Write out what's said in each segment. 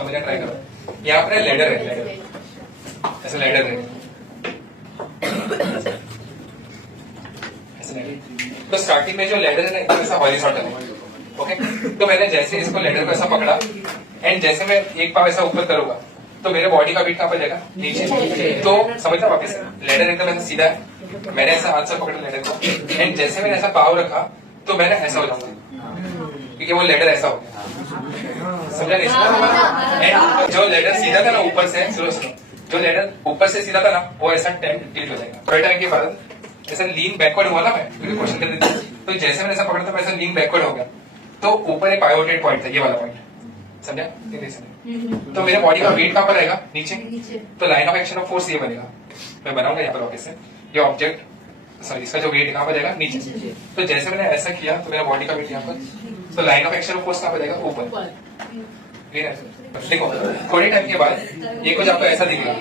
समझना ट्राई करो। यहाँ पर लैडर है, लैडर ऐसा लैडर है, ऐसा लैडर। तो स्टार्टिंग में जो लैडर है ना एकदम ऐसा हॉरिजॉन्टल है, ओके। तो मैंने जैसे इसको लैडर को ऐसा पकड़ा एंड जैसे मैं एक पाव ऐसा ऊपर करूंगा तो मेरे बॉडी का वेट कहाँ पर जाएगा, नीचे। तो समझना वापस, लैडर एकदम ऐसा सीधा है, मैंने ऐसा हाथ से पकड़ा लैडर को एंड जैसे मैंने ऐसा पाव रखा तो मैंने ऐसा हो जाऊंगा क्योंकि वो लैडर ऐसा हो गया, समझा नहीं? एंड जो लैडर सीधा था ना ऊपर से, सुनो सुनो, जो लैडर ऊपर से सीधा था ना वो ऐसा टिल्ट हो जाएगा। थोड़े टाइम के बाद ऐसा लीन बैकवर्ड हुआ ना, मैं क्वेश्चन कर देता तो जैसे मैंने ऐसा पकड़ा था वैसा लीन बैकवर्ड हो गया, तो ऊपर एक पाइवोटेड पॉइंट था, ये वाला पॉइंट, समझा? तो मेरे बॉडी का वेट कहाँ पर रहेगा, नीचे। तो line of action of force ये बनेगा, मैं बनाऊंगा यहाँ पर वापस से, ये ऑब्जेक्ट सॉरी इसका जो वेट कहाँ पर जाएगा, नीचे। तो जैसे मैंने ऐसा किया तो मेरा बॉडी का वेट यहाँ पर, तो line of action of force कहाँ पर जाएगा, ऊपर। देखो थोड़े टाइम के बाद ये कुछ आपको ऐसा दिखेगा,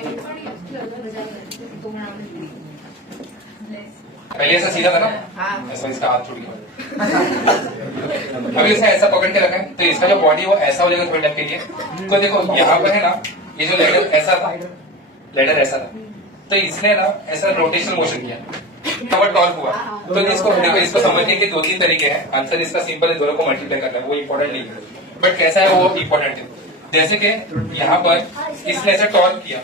पहले ऐसा सीधा था ना, ऐसा इसका हाथ छूट गया, अभी इसने ऐसा पकड़ के रखा है तो इसका जो बॉडी वो ऐसा हो जाएगा थोड़े टाइम के लिए। तो देखो यहाँ पर है ना, ये जो लैडर ऐसा था, लैडर ऐसा था, तो इसने ना ऐसा रोटेशनल मोशन किया तो वो टॉर्क हुआ। तो इसको देखो, इसको समझने के दो तीन तरीके हैं, आंसर इसका सिंपल है, दोनों को मल्टीप्लाई करना है, वो इम्पोर्टेंट नहीं है, बट कैसा है वो इम्पोर्टेंट है। जैसे कि यहाँ पर इसने ऐसा टॉर्क किया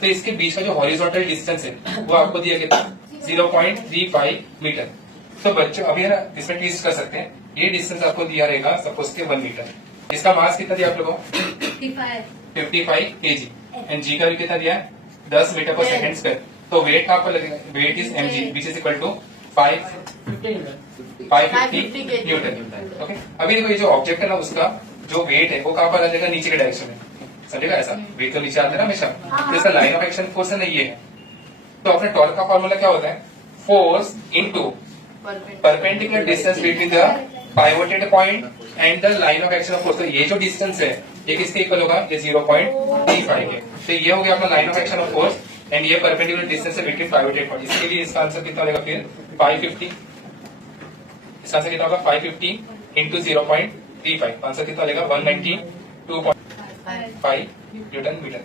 तो इसके बीच का जो हॉरिजॉन्टल डिस्टेंस है वो आपको दिया गया 0.35 मीटर। तो बच्चों अभी है ना इसमें ट्विस्ट कर सकते हैं, ये डिस्टेंस आपको दिया रहेगा सपोज के 1 मीटर, इसका मास कितना दिया आप लोगों को 55 kg एंड जी का भी कितना दिया है 10 मीटर पर सेकेंड स्क्वायर। तो वेट का आपको लगेगा, weight is mg which is equal to 550 newton, okay. अभी देखो ये जो ऑब्जेक्ट है ना उसका जो वेट है वो कहाँ पर आ जाएगा, नीचे के डायरेक्शन में, समझेगा? ऐसा वेट तो नीचे आता है ना हमेशा, तो इसका लाइन ऑफ एक्शन फोर्स है ना ये है। तो अपने टॉर्क का फॉर्मूला क्या होता है, force into perpendicular distance between the pivoted point and the line of action of force. तो ये जो डिस्टेंस है ये किसके इक्वल होगा, ये 0.35 है। तो ये हो गया अपना line of action of force and ये परपेंडिकुलर डिस्टेंस है बिटवीन पाइवोटेड पॉइंट। इसके लिए इसका आंसर कितना होगा फिर 550, इसका आंसर कितना होगा 550 इंटू 0.35, आंसर कितना होगा 192.5 न्यूटन मीटर।